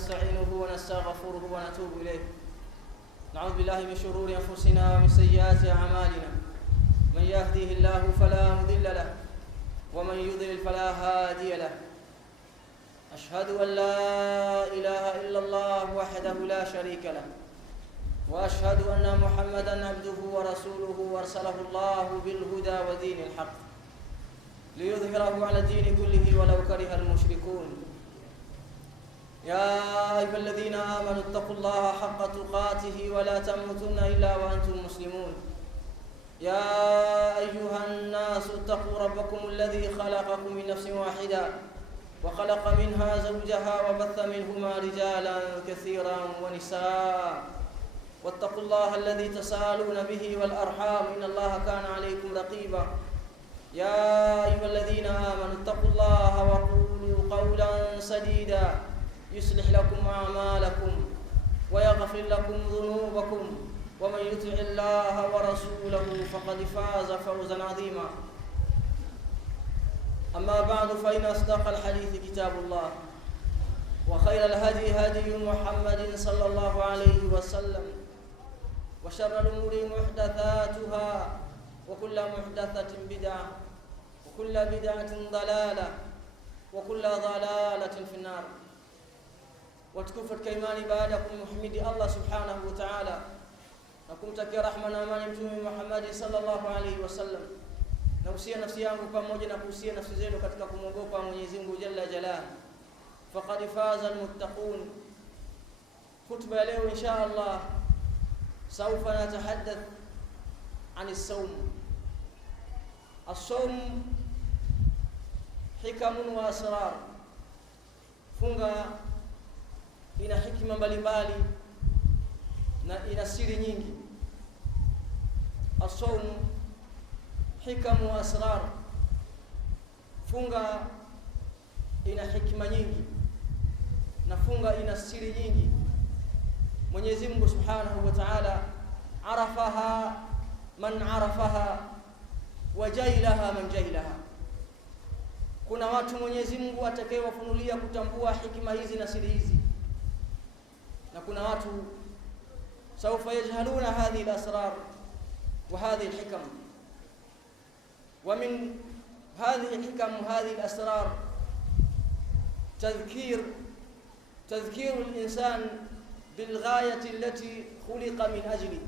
ونستعينه ونستغفره ونتوب إليه. نعوذ بالله من شرور أنفسنا ومن سيئات أعمالنا. من يهديه الله فلا مضل له ومن يضلل فلا هادي له. أشهد أن لا إله إلا الله وحده لا شريك له، وأشهد أن محمدًا عبده ورسوله وأرسله الله بالهدى ودين الحق ليظهره على الدين كله ولو كره المشركون. يا أيها الذين آمنوا اتقوا الله حق تقاته ولا تموتن إلا وأنتم مسلمون. يا أيها الناس اتقوا ربكم الذي خلقكم من نفس واحدة وخلق منها زوجها وبث منهما رجالا كثيرا ونساء، واتقوا الله الذي تساءلون به والأرحام إن الله كان عليكم رقيبا. يا أيها الذين آمنوا اتقوا الله وقولوا قولا سديدا يصلح لكم أعمالكم ويغفر لكم ذنوبكم، ومن يطع الله ورسوله فقد فاز فوزا عظيما. أما بعد، فإن أصدق الحديث كتاب الله، وخير الهدي هدي محمد صلى الله عليه وسلم، وشر الأمور محدثاتها، وكل محدثة بدعة، وكل بدعة ضلالة، وكل ضلالة في النار. Watukufu katika imani, baada ya kumhimidi Allah subhanahu wa ta'ala na kumtakia rahma na amani Mtume Muhammad sallallahu alaihi wasallam, na usia nafsi yangu pamoja na kuhusia nafsi zenu katika kumwogopa Mwenyezi Mungu jalla jalal. Faqad faza almuttaqun. Khutba ya leo insha Allah saufa natahaddath an as-sawm. As-sawm hikamun wa asrar. Funga ina hikima mbalimbali na ina siri nyingi. As-sawm hikamu wa asrar. Funga ina hikima nyingi na funga ina siri nyingi. Mwenyezi Mungu Subhanahu wa Ta'ala arafaha man arafaha wa jailaha man jailaha. Kuna watu Mwenyezi Mungu atakayewafunulia kutambua hikima hizi na siri hizi, na kuna watu saufa yajhaluna hadhihi al-asrar wa hadhihi al-hikam. ومن هذه الحكم وهذه الأسرار تذكير الإنسان بالغاية التي خلق من أجله.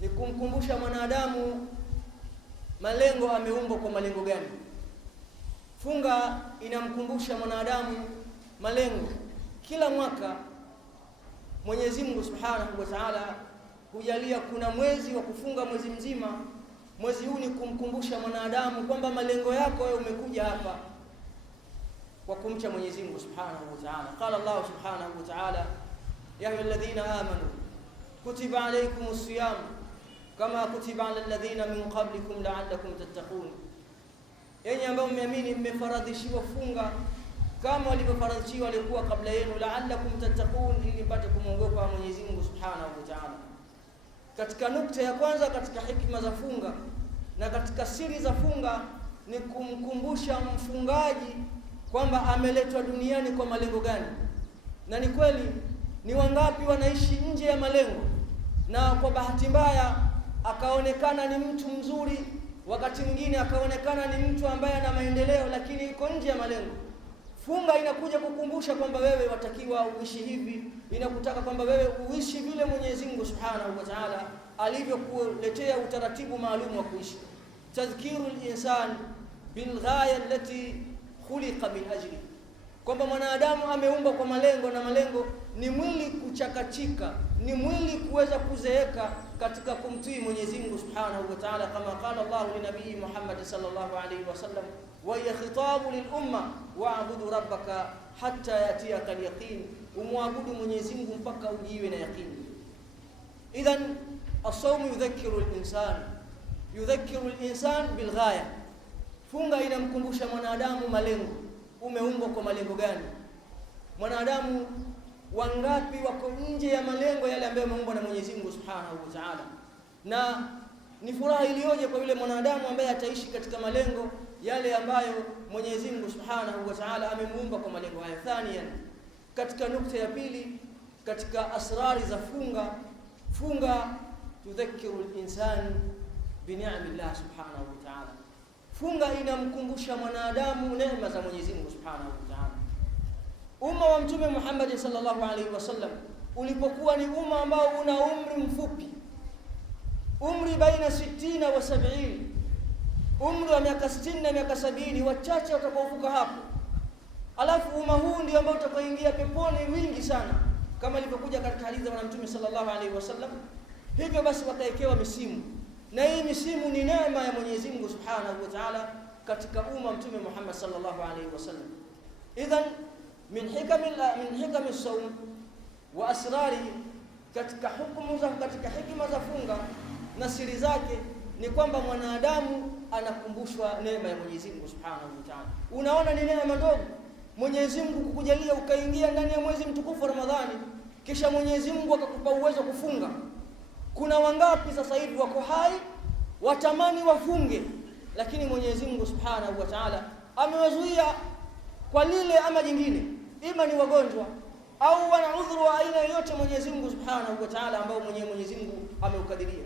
Nikumkumbusha mwanadamu malengo ameumbwa kwa malengo gani. Funga inamkumbusha mwanadamu malengo. Kila mwaka Mwenyezi Mungu Subhanahu wa Ta'ala hujalia kuna mwezi wa kufunga mwezi mzima. Mwezi huu ni kumkumbusha mwanadamu kwamba malengo yako wewe umekuja hapa kwa kumcha Mwenyezi Mungu Subhanahu wa Ta'ala. Qala Allah Subhanahu wa Ta'ala, ya ayyuhalladhina amanu kutiba alaykumus siyam kama kutiba alal ladhina min qablikum la'allakum tattaqun. Enyi ambao mmeamini, mmefaradhishiwa funga kama walivyofaradhishiwa walikuwa kabla yenu, la'allakum tattaqun, ili mpate kumwogopa Mwenyezi Mungu Subhanahu wa Ta'ala. Katika nukta ya kwanza katika hikima za funga na katika siri za funga ni kumkumbusha mfungaji kwamba ameletwa duniani kwa malengo gani. Na ni kweli, ni wangapi wanaishi nje ya malengo, na kwa bahati mbaya akaonekana ni mtu mzuri, wakati mwingine akaonekana ni mtu ambaye ana maendeleo, lakini yuko nje ya malengo. Funga inakuja kukumbusha kwamba wewe watakiwa uishi hivi, inakutaka kwamba wewe uishi vile Mwenyezi Mungu Subhanahu wa Ta'ala alivyokuletea utaratibu maalum wa kuishi. Tadhkirul insan bil ghaya allati khuliqa min ajli. Kwamba mwanadamu ameumbwa kwa malengo, na malengo ni mwili kuchakachika, ni mwili kuweza kuzeeka katika kumtii Mwenyezi Mungu Subhanahu wa Ta'ala, kama qala Allah li nabii Muhammad sallallahu alayhi wasallam, wa ya khitabu lil umma wa'budu rabbaka hatta yatiyaka al-yaqin. Umwabudu Mwenyezi Mungu mpaka ujiwe na yaqini. Idhan as-sawm yudhakkiru al-insan bil ghaya. Funga inamkumbusha mwanadamu malengo. Umeumbwa kwa malengo gani? Mwanadamu wangapi wako nje ya malengo yale ambayo umeumbwa na Mwenyezi Mungu Subhanahu wa Ta'ala? Na ni furaha iliyoje kwa yule mwanadamu ambaye ataishi katika malengo yale ambayo Mwenyezi Mungu Subhanahu wa Ta'ala amemuumba kwa malengo haya. Thaniyan, katika nukta ya pili katika asrari za funga tudhakiru al-insan bi ni'amillah subhanahu wa ta'ala. Funga inamkumbusha mwanadamu neema za Mwenyezi Mungu subhanahu wa ta'ala. Umma wa Mtume Muhammad sallallahu alaihi wasallam ulipokuwa ni umma ambao una umri mfupi, umri baina 60 wa 70, umri wa miaka 60 na miaka 70, wachache watakaovuka hapo. Alafu umma huu ndio ambao utakaoingia peponi wingi sana, kama ilivyokuja katika hadithi ya Mtume sallallahu alaihi wasallam. Hivyo basi wataekewa misimu, na hii misimu ni neema ya Mwenyezi Mungu subhanahu wa ta'ala katika umma Mtume Muhammad sallallahu alaihi wasallam. Idhan min hikami as-sawm wa asrari, katika hikima za funga na siri zake ni kwamba mwanadamu anakumbushwa neema ya Mwenyezi Mungu subhanahu wa ta'ala. Unaona ni neema ndogo Mwenyezi Mungu kukujalia ukaingia ndani ya mwezi mtukufu wa Ramadhani, kisha Mwenyezi Mungu akakupa uwezo kufunga. Kuna wangapi sasa hivi wako hai watamani wafunge, lakini Mwenyezi Mungu subhanahu wa ta'ala amewazuia kwa lile ama jingine, ima ni wagonjwa au wana udhuru wa aina yoyote. Mwenyezi Mungu subhanahu wa ta'ala ambao Mwenyezi Mungu ameukadiria,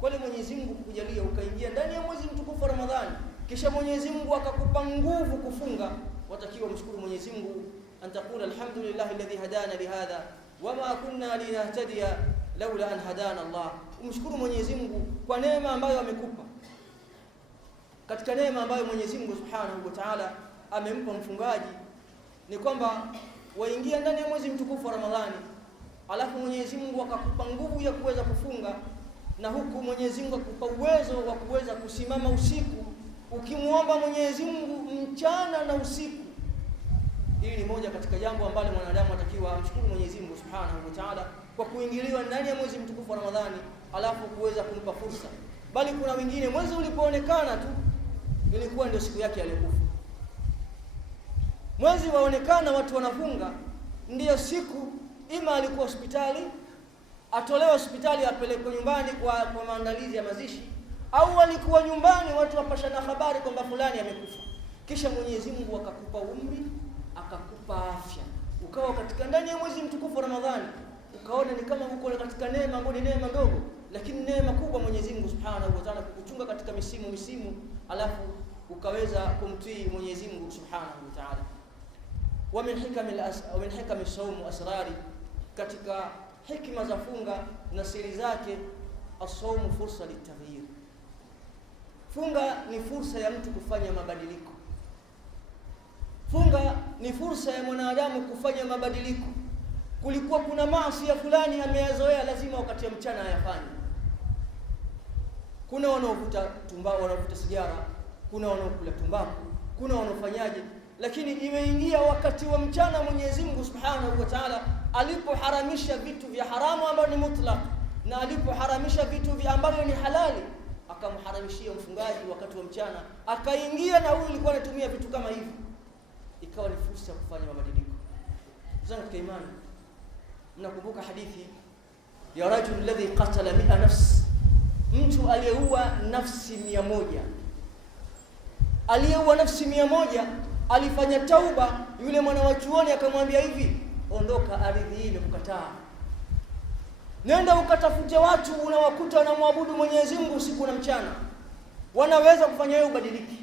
kwa ile Mwenyezi Mungu kukujalia ukaingia ndani ya mwezi mtukufu wa Ramadhani, kisha Mwenyezi Mungu akakupa nguvu kufunga, watakiwa mshukuru Mwenyezi Mungu, antakula alhamdulillahi alladhi hadana lihadha wama kunna linahtadiya laula an hadana Allah. Umshukuru Mwenyezi Mungu kwa neema ambayo amekupa. Katika neema ambayo Mwenyezi Mungu subhanahu wa ta'ala amempa mfungaji ni kwamba waingia ndani ya mwezi mtukufu wa Ramadhani, alafu Mwenyezi Mungu akakupa nguvu ya kuweza kufunga, na huku Mwenyezi Mungu akupa uwezo wa kuweza kusimama usiku ukimuomba Mwenyezi Mungu mchana na usiku. Hili ni moja katika jambo ambalo mwanadamu atakiwa amshukuru Mwenyezi Mungu subhanahu wa ta'ala kwa kuingiliwa ndani ya mwezi mtukufu wa Ramadhani, alafu kuweza kumpa fursa. Bali kuna wengine mwezi ulipoonekana tu ilikuwa ndio siku yake aliyokufa. Mwezi waonekana watu wanafunga, ndiyo siku ima alikuwa hospitali, atolewa hospitali apelekwe nyumbani kwa maandalizi ya mazishi, au alikuwa nyumbani watu wapashana habari kwamba fulani amekufa. Kisha Mwenyezi Mungu akakupa umri, akakupa afya, ukawa katika ndani ya mwezi mtukufu wa Ramadhani, ukaona ni kama uko katika neema ambayo ni neema ndogo, lakini neema kubwa Mwenyezi Mungu subhanahu wa ta'ala kukuchunga katika misimu, alafu ukaweza kumtii Mwenyezi Mungu subhanahu wa ta'ala. Wa min hikami as-sawm asrari, katika hikima za funga na siri zake, as-sawm fursa litaghyir. Funga ni fursa ya mtu kufanya mabadiliko. Funga ni fursa ya mwanadamu kufanya mabadiliko. Kulikuwa kuna maasi ya fulani ameyazoea, lazima wakati wa mchana ayafanye. Kuna wanaovuta tumbaku, wanaovuta sigara, kuna wanaokula tumbaku, kuna wanaofanyaje, lakini imeingia wakati wa mchana Mwenyezi Mungu subhanahu wa ta'ala alipoharamisha vitu vya haramu ambavyo ni mutlaq, na alipoharamisha vitu vya ambavyo ni halali, akamharamishia mfungaji wakati wa mchana, akaingia na huyu alikuwa anatumia vitu kama hivi, ikawa ni fursa ya kufanya mabadiliko. Zangu katika imani, mnakumbuka hadithi ya rajul alladhi qatala 100 nafs, mtu aliyeua nafsi 100. Aliyeua nafsi 100 alifanya tauba. Yule mwana wa chuoni akamwambia hivi, ondoka, ardhi hii imekukataa, nenda ukatafute watu unawakuta wanamwabudu Mwenyezi Mungu usiku na mchana, wanaweza kufanya wewe ubadiliki.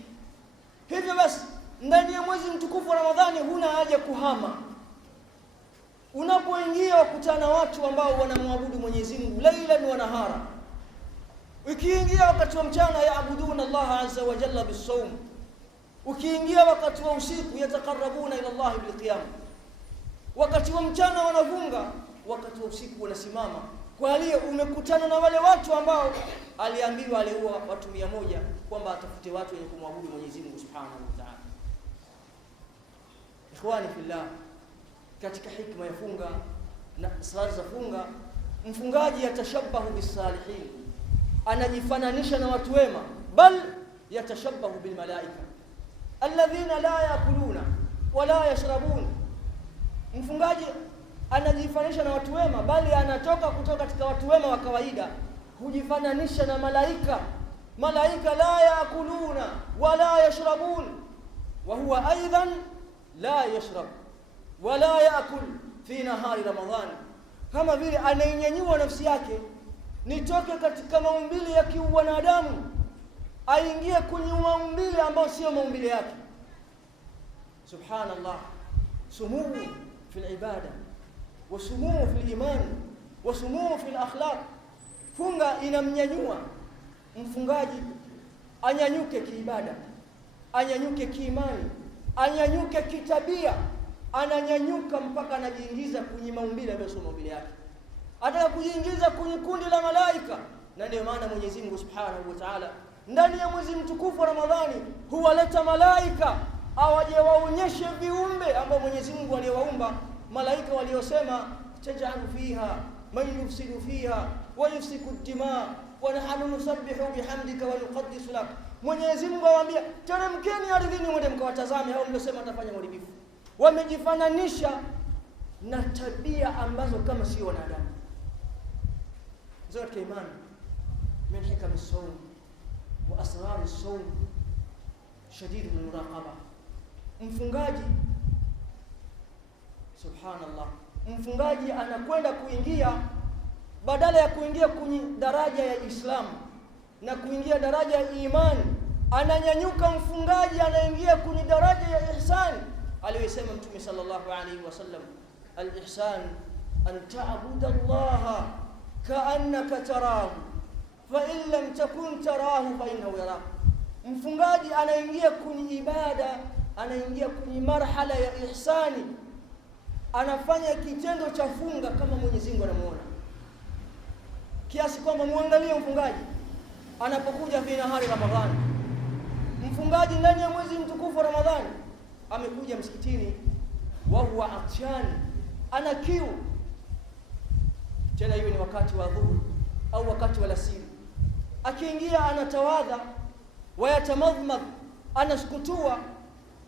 Hivyo basi ndani ya mwezi mtukufu wa Ramadhani huna haja kuhama. Unapoingia wakutana watu ambao wanamwabudu Mwenyezi Mungu lailan wa nahara. Ukiingia wakati wa mchana, yaabuduna Allah azza wa jalla bis-sawm. Ukiingia wakati wa usiku, yatakarabuna ila Allah bil-qiyam. Wakati wa mchana wanafunga, wakati wa usiku wanasimama. Kwa hiyo umekutana na wale watu ambao aliambiwa aliua watu 100 kwamba atafute watu wenye kumwabudu Mwenyezi Mungu subhanahu wa ta'ala. Ikhwani fillah, katika hikma ya funga na sala za funga, mfungaji yatashabahu bisalihin, anajifananisha na watu wema, bal yatashabahu bil malaika alladhina la yakuluna wala yashrabun. Mfungaji anajifananisha na watu wema, bali anatoka kutoka katika watu wema wa kawaida, hujifananisha na malaika. Malaika la yakuluna wala yashrabun, wa huwa aidan la yashrab wala yaakul fi nahari Ramadhani, kama vile anainyanyua nafsi yake nitoke katika maumbile ya kiwanadamu aingie kwenye maumbile ambayo sio maumbile yake. Subhanallah, sumuu fil ibada wa sumuu fil iman wa sumuu fil akhlaq. Funga inamnyanyua mfungaji anyanyuke kiibada, anyanyuke kiimani, anyanyuke kitabia, ananyanyuka mpaka anajiingiza kwenye maumbile ambayo sio maumbile yake, ataka kujiingiza kwenye kundi la malaika. Na ndio maana Mwenyezi Mungu Subhanahu wa Ta'ala ndani ya mwezi mtukufu wa Ramadhani huwaleta malaika awaje waonyeshe viumbe ambao Mwenyezi Mungu aliyowaumba. Malaika waliosema tajalu fiha man yufsidu fiha wa yufsiku ad-dima wa nahnu nusabbihu bihamdika wa nuqaddisu lak. Mwenyezi Mungu awaambia, teremkeni ardhini mwende mkawatazame hao mliosema atafanya uharibifu. Wamejifananisha na tabia ambazo kama sio wanadamu. Zote imani min hikam as-sawm wa asrar as-sawm shadid al-muraqaba. Mfungaji, subhanallah, mfungaji anakwenda kuingia, badala ya kuingia kwenye daraja ya Islamu na kuingia daraja ya imani, ananyanyuka mfungaji anaingia kwenye daraja ya ihsani aliyosema Mtume sallallahu alaihi wasallam, al-ihsan an ta'budu Allah ka'annaka tarahu fa in lam takun tarahu fa innahu yarak. Mfungaji anaingia kwenye ibada, anaingia kwenye marhala ya ihsani, anafanya kitendo cha funga kama Mwenyezi Mungu anamuona, kiasi kwamba muangalie mfungaji anapokuja fi nahari Ramadhani. Mfungaji ndani ya mwezi mtukufu wa Ramadhani amekuja msikitini wa huwa atshan, ana kiu, tena hiyo ni wakati wa dhuhur au wakati wa alasiri. Akiingia anatawadha wa yatamadhmad, anaskutua.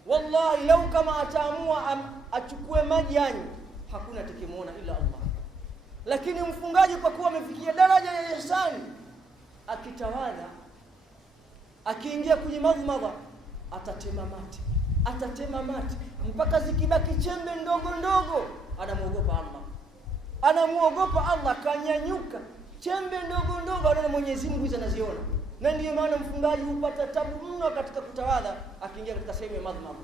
Wallahi lau kama ataamua achukue maji yani hakuna atakayemuona ila Allah. Lakini mfungaji kwa kuwa amefikia daraja ya ihsani, akitawadha, akiingia kwenye madhmadha, atatema mate mpaka zikibaki chembe ndogo ndogo, anamuogopa Allah, kanyanyuka chembe ndogo ndogo, anaona Mwenyezi Mungu hizo anaziona. Na ndiyo maana mfungaji hupata tabu mno katika kutawadha akiingia katika sehemu ya madhmadha.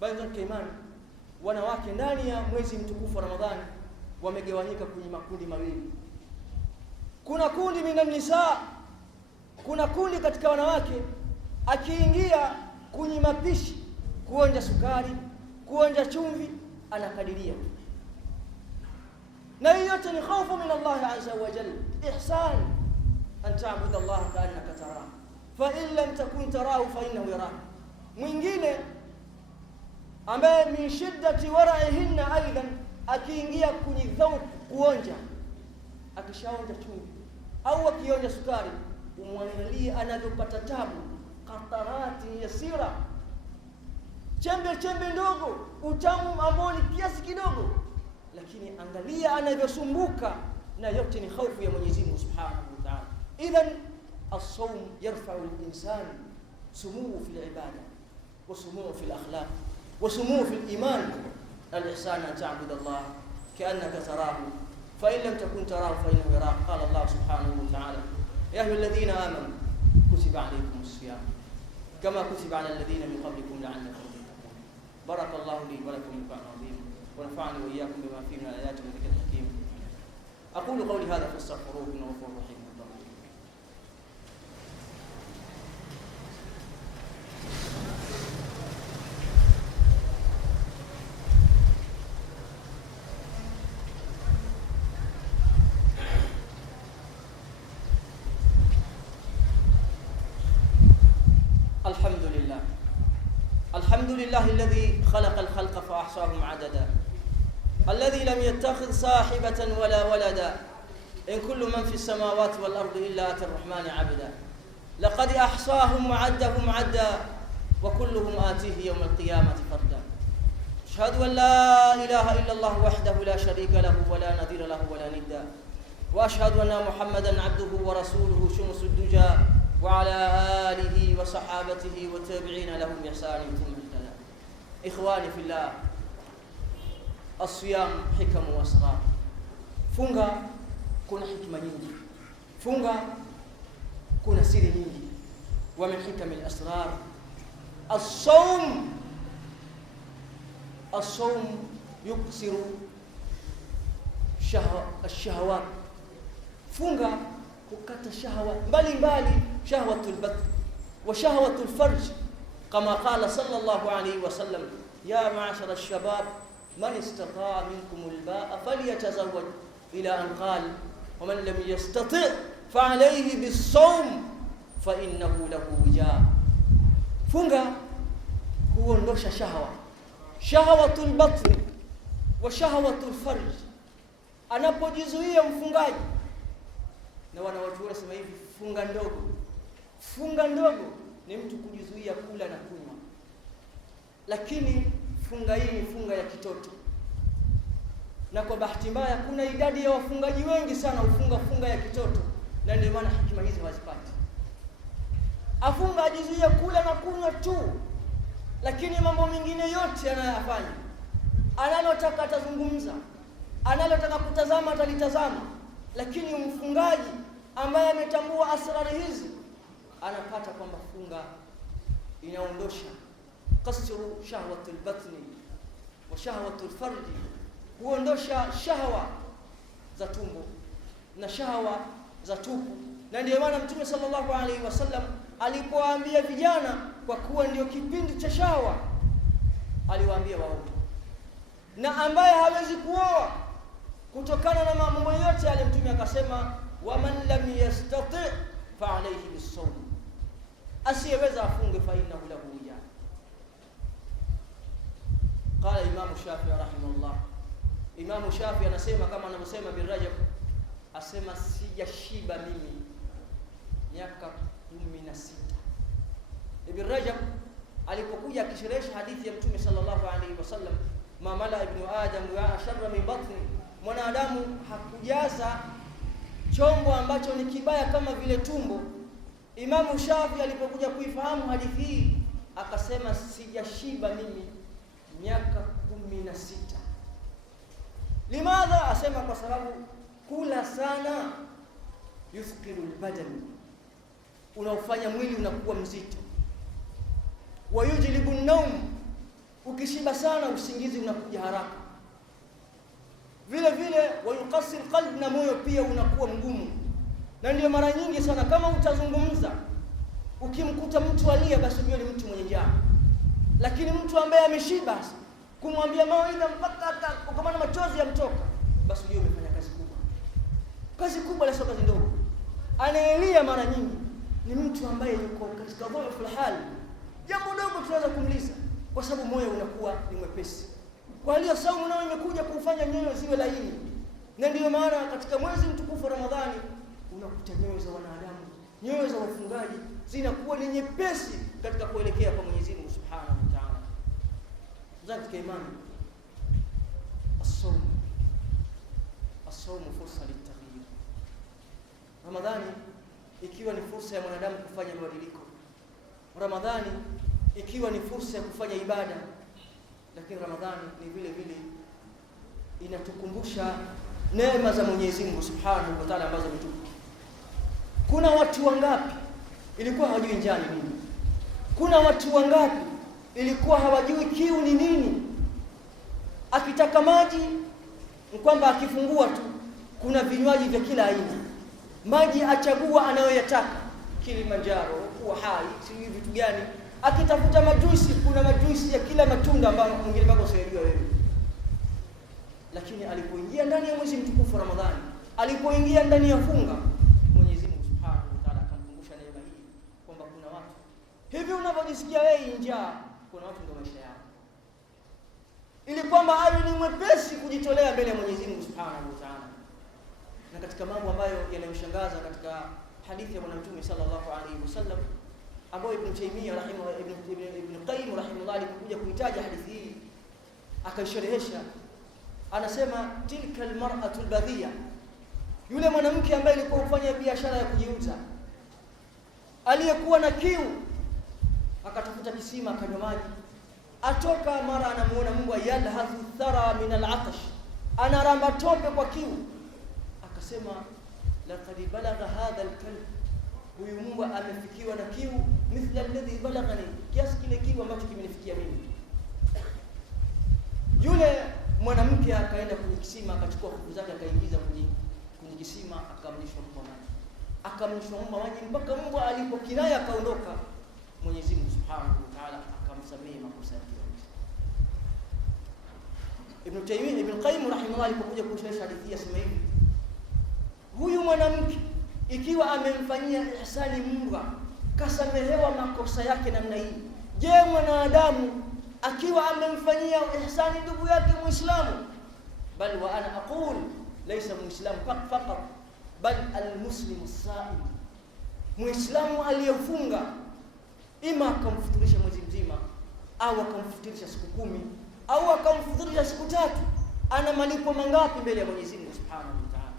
Baadhi ya imani, wanawake ndani ya mwezi mtukufu wa Ramadhani wamegawanyika kwenye makundi mawili. Kuna kundi minan nisa, kuna kundi katika wanawake akiingia kwenye mapishi, kuonja sukari, kuonja chumvi, anakadiria. Na hiyo yote ni khaufu min Allah azza wa jalla, ihsan an ta'budu Allah ka'annaka tarahu fa in lam takun tarahu fa innahu yarak. Mwingine ambaye min shiddati wara'ihinna aidan, akiingia kwenye dhauq, kuonja, akishaonja chumvi au akionja sukari, umwangalie anavyopata tabu, qatarati yasira, chembe ndogo, utamu ambao ni kiasi kidogo, lakini angalia anavyosumbuka. Na yote ni hofu ya Mwenyezi Mungu Subhanahu wa Ta'ala. Idhan as-sawm yarfa'u al-insan sumuu fi al-ibada wa sumuu fi al-akhlaq wa sumuu fi al-iman. Al-ihsan an ta'budu Allah ka'annaka tarahu fa in lam takun tarahu fa innahu yarak. Qala Allah Subhanahu wa Ta'ala, ya ayyuhalladhina amanu kutiba alaykumus siyam kama kutiba ala alladhina min qablikum la'allakum tattaqun. Barakallahu li wa lakum bil azim wa nafa'ani wa iyyakum bima fihi min al-ayati wa dhikril hakim. أقول قولي هذا فاستغفروه إنه غفور رحيم. الحمد لله الذي خلق الخلق فأحصاهم عددا، الذي لم يتخذ صاحبة ولا ولدا، إن كل من في السماوات والأرض إلا أتى الرحمن عبدا، لقد أحصاهم وعدهم عدا وكلهم آتيه يوم القيامة فردا. أشهد أن لا إله إلا الله وحده لا شريك له ولا نظير له ولا ندا، وأشهد أن محمدا عبده ورسوله شمس الدجى وعلى آله وصحابته والتابعين لهم بإحسان ثم اهتدى. إخواني في الله، Asiyam hikamu wa asrar. Funga kuna hikma nyingi, funga kuna siri nyingi. Wa min hikami al-asrar as-sawm. As-sawm yuksiru ash-shahawat. Funga kukata shahwa mbalimbali, shahwatul batn wa shahwatul farj, kama qala sallallahu alayhi wasallam, ya ma'ashara ash-shabab man istata'a minkum al-ba'a falyatazawwaj, ila an qala wa man lam yastati' fa alayhi bis-sawm fa innahu lahu wija. Funga huondosha shahwa, shahwatul batn wa shahwatul farj. Anapojizuia mfungaji, na wanawachuoni wanasema hivi, funga ndogo ni mtu kujizuia kula na kunywa, lakini funga hii ni funga ya kitoto, na kwa bahati mbaya kuna idadi ya wafungaji wengi sana funga ya kitoto, na ndio maana hikima hizi hawazipati. Afunga ajizuia kula na kunywa tu, lakini mambo mengine yote anayafanya, analotaka atazungumza, analotaka kutazama atalitazama. Lakini mfungaji ambaye ametambua asrari hizi anapata kwamba funga inaondosha kasru shahwatul batni wa shahwatul farji, huondosha shahwa za tumbo na shahwa za tupu. Na ndio maana Mtume sallallahu alaihi wasallam alipowaambia vijana, kwa kuwa ndio kipindi cha shahwa, aliwaambia waoe, na ambaye hawezi kuoa kutokana na mambo yote yale, Mtume akasema wa man lam yastati' fa alayhi bis-sawm, asiyeweza afunge, fa innahu lahu wija. Qala Imam Shafi'i rahimahullah, Imam Shafi'i anasema kama anavyosema Ibn Rajab, asema sijashiba mimi miaka 16. Ibn Rajab alipokuja akisherehesha hadithi ya Mtume sallallahu alayhi wasallam, ma mala ibnu adam wa sharra min batni, mwanadamu hakujaza chombo ambacho ni kibaya kama vile tumbo. Imamu Shafi alipokuja kuifahamu hadithi hii akasema sijashiba mimi miaka 16. Limadha? Asema kwa sababu kula sana yuthqilu albadan, unaufanya mwili unakuwa mzito. Wa yujlibu an-nawm, ukishiba sana usingizi unakuja haraka. Vile vile wayukasir qalb, na moyo pia unakuwa mgumu. Na ndio mara nyingi sana kama utazungumza, ukimkuta mtu alia, basi ujue ni mtu mwenye njaa. Lakini mtu ambaye ameshiba, kumwambia mawaidha mpaka ukamana machozi yamtoka, basi ujue umefanya kazi kubwa. Kazi kubwa, la sio kazi ndogo. Anaelia mara nyingi ni mtu ambaye yuko katika dhaifu hali, jambo dogo tunaweza kumliza, kwa sababu moyo unakuwa ni mwepesi. Kwa hiyo saumu nayo imekuja kufanya nyoyo ziwe laini, na ndio maana katika mwezi mtukufu Ramadhani unakuta nyoyo za wanadamu, nyoyo za wafungaji zinakuwa ni nyepesi katika kuelekea kwa Mwenyezi Mungu Subhanahu wa Ta'ala. Katika imani, as-sawm fursa litaghyir. Ramadhani ikiwa ni fursa ya mwanadamu kufanya mabadiliko, Ramadhani ikiwa ni fursa ya kufanya ibada, lakini Ramadhani ni vile vile inatukumbusha neema za Mwenyezi Mungu Subhanahu wa Ta'ala ambazo ametupa. Kuna watu wangapi ilikuwa hawajui njaa ni nini? Kuna watu wangapi ilikuwa hawajui kiu ni nini? Akitaka maji kwamba akifungua tu kuna vinywaji vya kila aina, maji achagua anayoyataka, Kilimanjaro, kuwa hai, sijui vitu gani. Akitafuta majuisi, kuna majuisi ya kila matunda ambayo mwingine bado usiyajua wewe. Lakini alipoingia ndani ya mwezi mtukufu Ramadhani, alipoingia ndani ya funga, Mwenyezi Mungu Subhanahu wa Ta'ala akamkumbusha neema hii kwamba kuna watu hivi unavyojisikia wewe njaa, kuna watu ndio maisha yao, ili kwamba awe ni mwepesi kujitolea mbele ya Mwenyezi Mungu Subhanahu wa Ta'ala. Na katika mambo ambayo yanayoshangaza katika hadithi ya Bwana Mtume sallallahu alaihi wasallam, ambayo Ibn Taymiyyah Ibn Qayyim rahimahullah alikuja kuitaja hadithi hii akaisherehesha, anasema tilka almar'atu albadhiya, yule mwanamke ambaye alikuwa kufanya biashara ya kujiuza, aliyekuwa na kiu, akatafuta kisima akanywa maji, atoka mara anamuona Mungu yalhadhu thara min al-atash, anaramba tope kwa kiu. Akasema laqad balagha hadha al-kalb, huyu mbwa amefikiwa na kiu, mithla alladhi balaghani, kiasi kile kiu ambacho kimenifikia mimi. Yule mwanamke akaenda kwenye kisima, akachukua kuku zake akaingiza kwenye kisima, akamnishwa mbwa maji mpaka mbwa alipokinaya akaondoka. Mwenyezi Mungu Subhanahu wa Ta'ala akamsamehe makosa yake. Ibn Qayyim rahimahullah alipokuja kusherehesha hadithi asema hivi, huyu mwanamke ikiwa amemfanyia ihsani mbwa, kasamehewa makosa yake namna hii, je, mwanadamu akiwa amemfanyia ihsani ndugu yake Muislamu? Bal wa ana aqul laysa muislam faqat bal almuslimu as-sa'im, Muislamu aliyefunga ima akamfuturisha mwezi mzima au akamfuturisha siku 10 au akamfuturisha siku 3, ana malipo mangapi mbele ya Mwenyezi Mungu Subhanahu wa Ta'ala?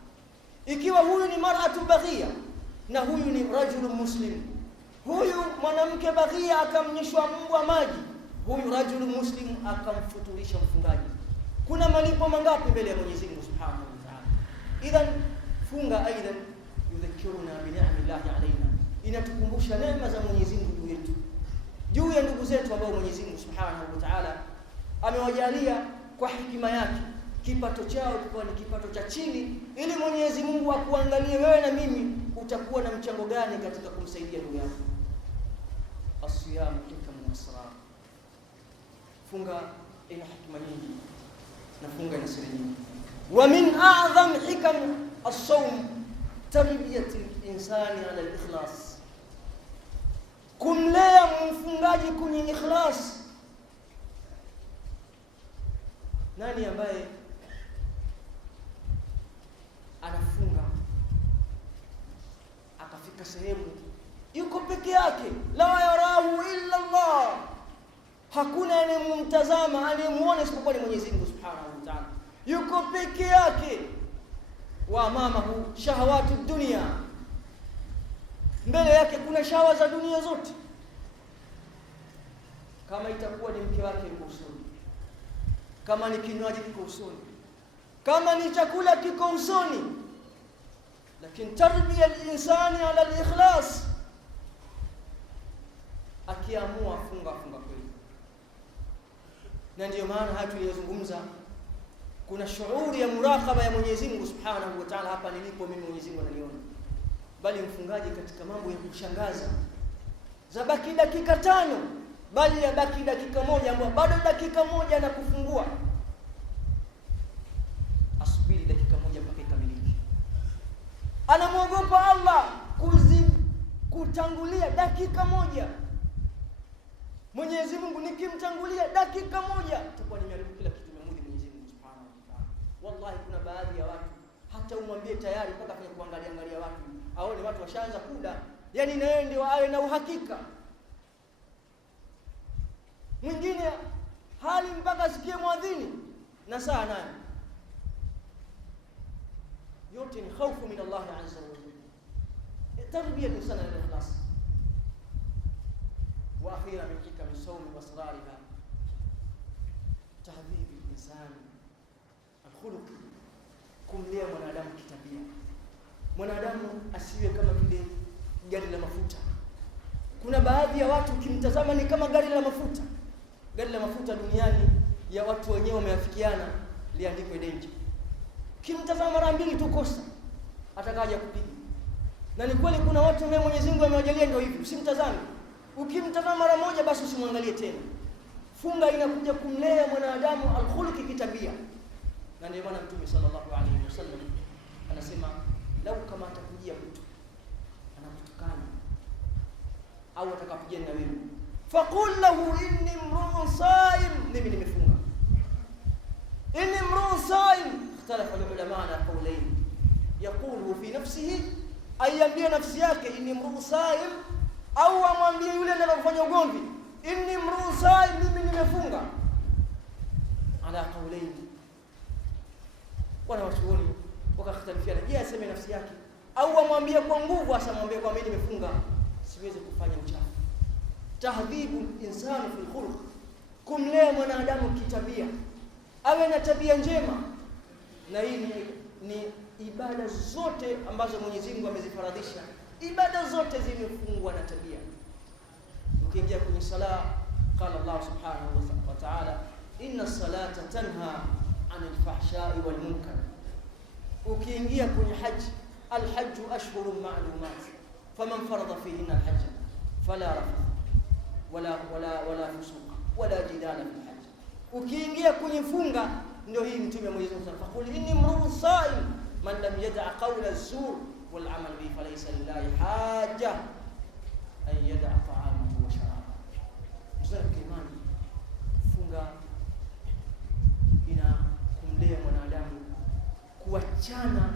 Ikiwa huyu ni mar'atu baghia na huyu ni rajulu muslim, huyu mwanamke baghia akamnyeshwa mbwa maji, huyu rajulu muslim akamfuturisha mfungaji, kuna malipo mangapi mbele ya Mwenyezi Mungu Subhanahu wa Ta'ala? Idhan funga aidan yudhakiruna bi ni'amillahi alaina, inatukumbusha neema za Mwenyezi Mungu juu yetu, juu ya ndugu zetu ambao Mwenyezi Mungu Subhanahu wa Ta'ala amewajalia kwa hikima yake kipato chao kwa ni kipato cha chini, ili Mwenyezi Mungu akuangalie wewe na mimi utakuwa na mchango gani katika kumsaidia ndugu yako. As-siyam hikam nasra, funga ina hikma nyingi na funga ina siri nyingi. Wa min a'zam hikam as-sawm tarbiyatu al-insani ala al-ikhlas, kumlea mfungaji kwenye ikhlas. Nani ambaye anafunga akafika sehemu yuko peke yake, la yarahu illa Allah, hakuna anayemtazama anayemuona isipokuwa ni Mwenyezi Mungu Subhanahu wa Ta'ala, yuko peke yake. Wa mamahu shahawatu dunya, mbele yake kuna shahawa za dunia zote. Kama itakuwa ni mke wake yuko usoni, kama ni kinywaji kiko usoni, kama ni chakula kiko usoni, lakini tarbiya al-insani ala al-ikhlas, akiamua funga kweli. Na ndio maana haya tuliyozungumza, kuna shughuli ya muraqaba ya Mwenyezi Mungu Subhanahu wa Ta'ala. Hapa nilipo mimi Mwenyezi Mungu ananiona, bali mfungaji katika mambo ya kushangaza, zabaki dakika 5, bali yabaki dakika 1, ambapo bado dakika 1 na kufungua, asubiri dakika 1 mpaka ikamilike. Anamuogopa Allah kutangulia dakika 1. Mwenyezi Mungu nikimtangulia dakika 1 tutakuwa nimeharibu kila kitu, nimemudhi Mwenyezi Mungu Subhanahu wa Ta'ala. Wallahi kuna baadhi ya watu hata umwambie tayari mpaka afanye kuangalia watu, aone watu washaanza kula, yani na yeye ndio awe na uhakika. Mwingine hali mpaka asikie muadhini na saa naye. Yote ni hofu min Allah azza wa jalla, tarbiya al-insan al-ikhlas. Wa akhira min hikam as-sawm wa asrariha tahdhib al-insan al-khuluq, kumlea mwanadamu kitabia. Mwanadamu asiwe kama vile gari la mafuta. Kuna baadhi ya watu ukimtazama ni kama gari la mafuta. Gari la mafuta duniani ya watu wenyewe wameafikiana liandikwe danger. Kimtazama mara 2 tu kosa atakaja kupiga. Na ni kweli kuna watu ambao Mwenyezi Mungu amewajalia ndio hivi, usimtazame. Ukimtazama mara 1 basi usimwangalie tena. Funga inakuja kumlea mwanadamu al-khuluqi kitabia. Na ndio maana Mtume sallallahu alaihi wasallam anasema, lau kama atakujia mtu anakutukana au atakapigana na wewe, faqul lahu inni imru'un sa'im, mimi nimefunga. Inni imru'un sa'im, ikhtalafa ulama ala qawlayn, yaqulu fi nafsihi, ayambia nafsi yake inni imru'un sa'im, au amwambie yule anayefanya ugomvi inni imru'un sa'im, mimi nimefunga. Ala qawlayn, wana washuhuri wakakhtalifiana, je, aseme nafsi yake au amwambie kwa nguvu? Asamwambie kwa mimi nimefunga, siwezi kufanya uchafu. Tahdhibu insani fil khuluq, kumlea mwanadamu kitabia. awe na tabia njema. Na hii ni ibada zote ambazo Mwenyezi Mungu amezifaradhisha, ibada zote zimefungwa na tabia. Ukiingia kwenye sala, qala Allah subhanahu wa ta'ala, inna salata tanha 'anil fahsha'i wal munkar. Ukiingia kwenye haji, al-hajj ashhurun ma'lumat, faman farada fihinna al-hajj fala rafath wala fusuq wala jidala fil hajj. Ukiingia kwenye funga, ndio hii mtume Mwenyezi Mungu anasema, faqul inni mru'un sa'im man lam yad'a qawla az-zur wal 'amal bi falaysa lillahi haja an yad'a ta'amahu wa sharabahu. Mzee kimani, funga ina kumlea mwanadamu kuachana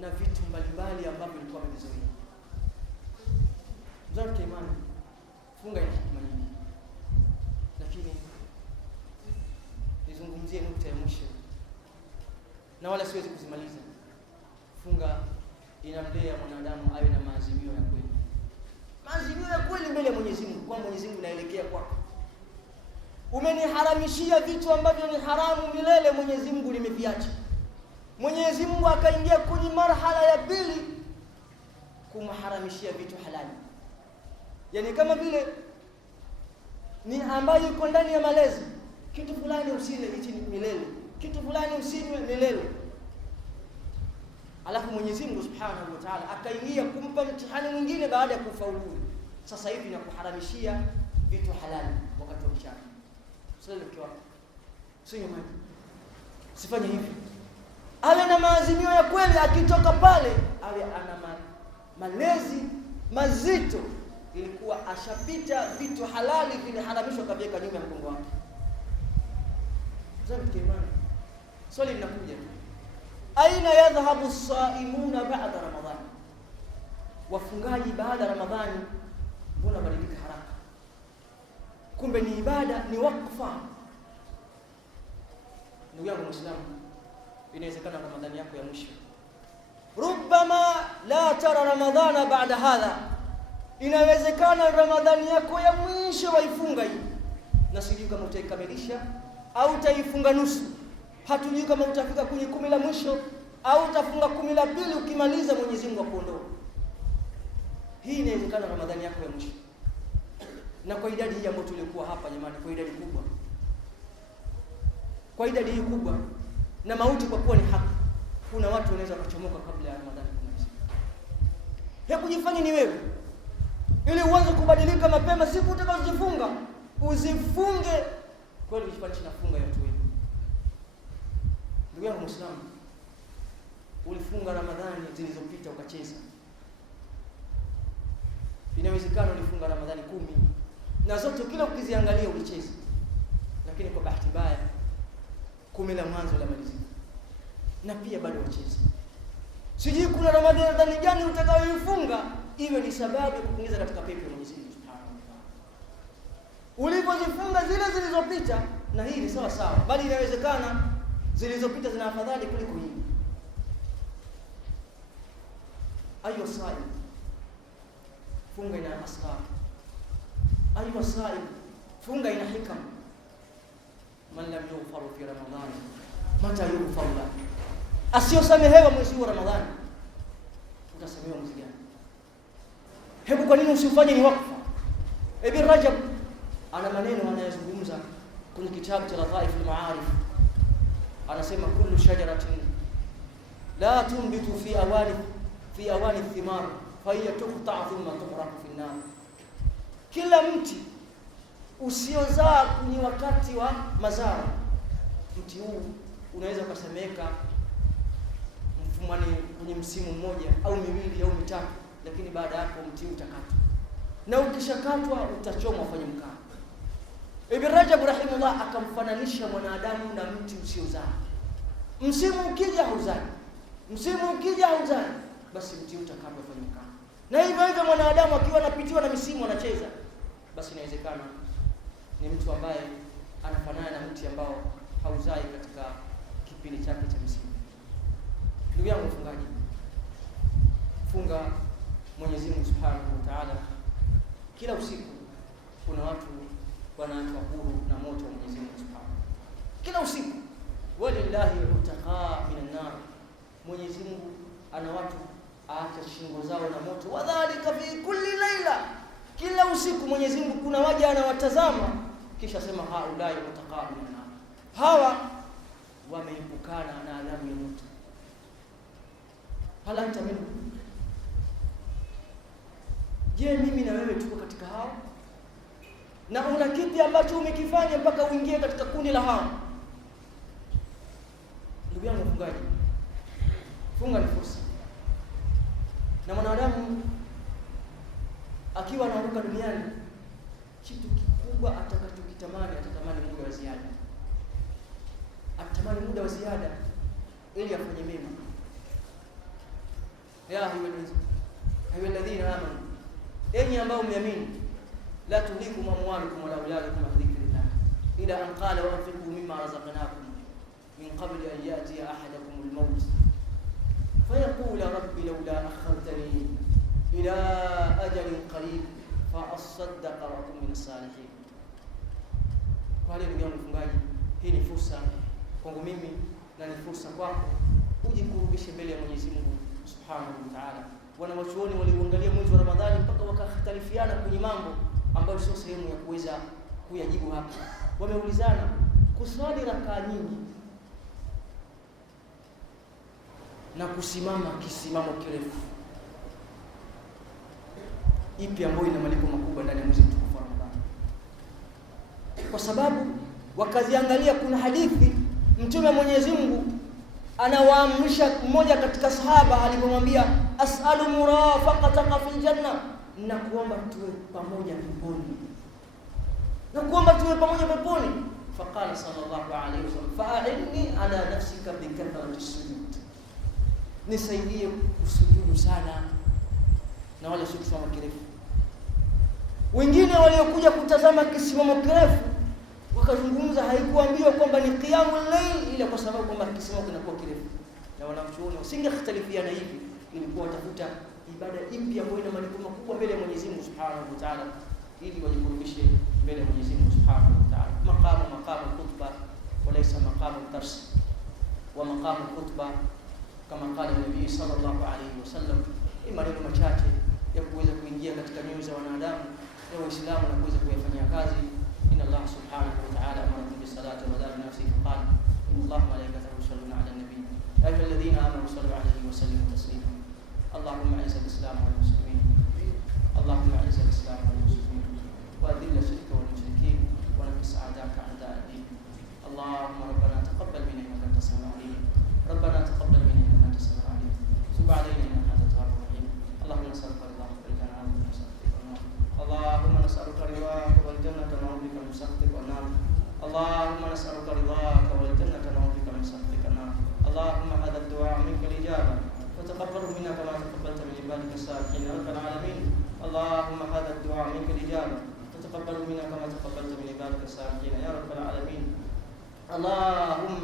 na vitu mbalimbali ambavyo alikuwa amevizoea. Mzee kimani, funga ina hikma nyingi, lakini nizungumzie nukta ya mwisho na wala siwezi kuzimaliza. Funga inamlea mwanadamu awe na maazimio ya kweli, maazimio ya kweli mbele ya Mwenyezi Mungu, kwa Mwenyezi Mungu naelekea kwako. Umeniharamishia vitu ambavyo ni haramu milele, Mwenyezi Mungu nimeviacha. Mwenyezi Mungu akaingia kwenye marhala ya pili, kumharamishia vitu halali. Yani kama vile ni ambayo iko ndani ya malezi, kitu fulani usile hichi milele, kitu fulani usinywe milele. Alafu Mwenyezi Mungu Subhanahu wa Ta'ala akaingia kumpa mtihani mwingine baada ya kufaulu. Sasa hivi na kuharamishia vitu halali wakati wa mchana. Sasa kwa sio maji. Sifanye hivi. Awe na maazimio ya kweli, akitoka pale awe ana malezi mazito, ilikuwa ashapita vitu halali vile haramishwa kaviweka nyuma ya mgongo wake. Sasa kimani, swali linakuja, aina yadhhabu as-saimuna ba'da Ramadhan? Wafungaji baada ya Ramadhani mbona badilika haraka? Kumbe ni ibada, ni wakfa. Ndugu yangu Muislamu, inawezekana Ramadhani yako ya mwisho, rubbama la tara Ramadhana baada hadha, inawezekana Ramadhani yako ya mwisho waifunga hii, na sijui kama utaikamilisha au utaifunga nusu. Hatujui kama utafika kwenye 10 la mwisho au utafunga 10 la pili ukimaliza Mwenyezi Mungu akuondoe. Hii inawezekana Ramadhani yako ya mwisho. Na kwa idadi hii ambayo tulikuwa hapa jamani, kwa idadi kubwa, kwa idadi hii kubwa, na mauti kwa kuwa ni haki, kuna watu wanaweza kuchomoka kabla ya Ramadhani kumaliza. Hebu jifanye ni wewe, ili uanze kubadilika mapema. Siku utakazofunga uzifunge kweli, ujifanye nafunga ya watu wengi. Ndugu yangu Muislamu, ulifunga Ramadhani zilizopita ukacheza. Inawezekana ulifunga Ramadhani 10 na zote kila ukiziangalia ulicheza, lakini kwa bahati mbaya 10 la mwanzo la malizika na pia bado ucheza. Sijui kuna Ramadhani gani utakayoifunga iwe ni sababu ya kukuingiza katika pepo ya Mwenyezi Mungu Subhanahu wa Ta'ala. Ulipozifunga zile zilizopita, na hii ni sawa sawa, bali inawezekana zilizopita zina afadhali kuliko hii. Ayo sa'i, funga ina asrar. Ayo sa'i, funga ina hikam. Man lam yughfaru fi Ramadhan mata yughfaru lahu. Asiyosamehewa mwezi wa Ramadhani, utasamehewa mwezi gani? Hebu kwa nini usifanye ni wakfa? Ibn Rajab ana maneno anayozungumza kwenye kitabu cha Lataif al-Ma'arif. Anasema kullu shajaratin la tunbitu fi awani thimar fa hiya tuqta' thumma tuhraqu fi an-nar. Kila mti usiozaa kwenye wakati wa mazao, mti huu unaweza kusemeka mfumani kwenye msimu mmoja au miwili au mitatu, lakini baada hapo mti utakatwa, na ukishakatwa utachomwa ufanye mkaa. Ibn Rajab rahimahullah akamfananisha mwanadamu na mti usiozaa. Msimu ukija hauzai, msimu ukija hauzai, basi mti utakatwa ufanye mkaa. Na hivyo hivyo mwanadamu akiwa anapitiwa na misimu anacheza, basi inawezekana ni mtu ambaye anafanana na mti ambao hauzai katika kipindi chake cha msimu. Ndugu yangu mfungaji, funga. Mwenyezi Mungu Subhanahu wa Ta'ala, kila usiku kuna watu wanaachwa huru na moto wa Mwenyezi Mungu Subhanahu. Kila usiku lillahi utaqa minan nar, Mwenyezi Mungu ana watu aacha shingo zao na moto. Wadhalika fi kulli laila, kila usiku Mwenyezi Mungu kuna waja anawatazama, kisha sema haulai utaqa minan nar, hawa wameepukana na adhabu ya moto. Hala anta minhum, je, mimi na wewe tuko katika hao? Na una kipi ambacho umekifanya mpaka uingie katika kundi la hao? Ndugu yangu mfungaji, funga ni fursa. Na mwanadamu akiwa anaondoka duniani, kitu kikubwa atakachokitamani, atatamani muda wa ziada. Atatamani muda wa ziada ili afanye mema. Ya ayyuhalladhina amanu, enyi ambao mmeamini, la tulikum amwalukum wala auladukum an dhikrillah ila an qala wa anfiqu mimma razaqnakum min qabli an ya'tiya ahadakum al-maut fayaqula rabbi lawla akhartani ila ajalin qarib fa asaddaqa wa akun min as-salihin. Kwa hiyo ndugu yangu mfungaji, hii ni fursa kwangu mimi na ni fursa kwako ujikurubishe mbele ya Mwenyezi Mungu Subhanahu wa Ta'ala. Wanawachuoni waliuangalia mwezi wa Ramadhani mpaka wakakhtalifiana kwenye mambo ambayo sio sehemu ya kuweza kuyajibu hapa. Wameulizana kuswali rakaa nyingi na kusimama kisimamo kirefu, ipi ambayo ina malipo makubwa ndani ya mwezi mtukufu wa Ramadhani? Kwa sababu wakaziangalia, kuna hadithi Mtume wa Mwenyezi Mungu anawaamrisha mmoja katika sahaba alipomwambia as'alu murafaqataka fil janna, na kuomba tuwe pamoja peponi, na kuomba tuwe pamoja peponi. Faqala sallallahu alayhi wasallam fa'inni ala nafsika bi kathrati sujud, nisaidie kusujudu sana na wala sio kusoma kirefu. Wengine waliokuja kutazama kisimamo kirefu wakazungumza, haikuambiwa kwamba ni qiyamul layl, ila kwa sababu kwamba kisimamo kinakuwa kirefu. Na wanachuoni wasingekhtalifiana hivi, ilikuwa watafuta ibada ipi ambayo ina malipo makubwa mbele ya Mwenyezi Mungu Subhanahu wa Ta'ala, ili wajikurubishe mbele ya Mwenyezi Mungu Subhanahu wa Ta'ala. Maqamu khutba wa laysa maqamu dars, wa maqamu khutba kama qala Nabii sallallahu alayhi wasallam, ni maneno machache ya kuweza kuingia katika nyoyo za wanadamu na Waislamu na kuweza kuyafanyia kazi. Inna Allah subhanahu wa ta'ala amara bis-salati wa adana nafsihi qala inna Allah wa malaikatahu yusalluna 'alan nabiy ya ayyuhalladhina amanu sallu 'alayhi wa sallimu taslima. Allahumma a'izz al-islam wal muslimin, Allahumma a'izz al-islam wal muslimin wa adhill ash-shirka wal mushrikeen wa nafis a'da'aka a'da' ad-din. Allahumma rabbana taqabbal minna innaka antas sami'ul 'alim, rabbana taqabbal minna innaka antas sami'ul 'alim, tub 'alaina innaka antat tawwabur rahim. Allahumma nas'aluka ridhaka wal jannata wa sakhatika wan nar. Allahumma nas'aluka ridhaka wal jannata wa bika min sakhatika wan nar. Allahumma nas'aluka ridhaka wal jannata wa bika min sakhatika wan nar. Allahumma hadha ad-du'a minka al-ijaba وتقبله منا كما تقبلت من عبادك الصالحين يا رب العالمين. اللهم هذا الدعاء منك الإجابة وتقبله منا كما تقبلت من عبادك الصالحين يا رب العالمين. اللهم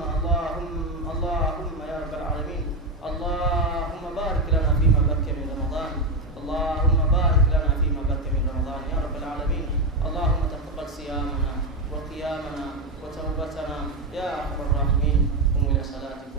يا رب العالمين، اللهم بارك لنا فيما بقي من رمضان، اللهم بارك لنا فيما بقي من رمضان يا رب العالمين. اللهم تقبل صيامنا وقيامنا وتوبتنا يا أرحم الراحمين. قوموا إلى صلاتكم.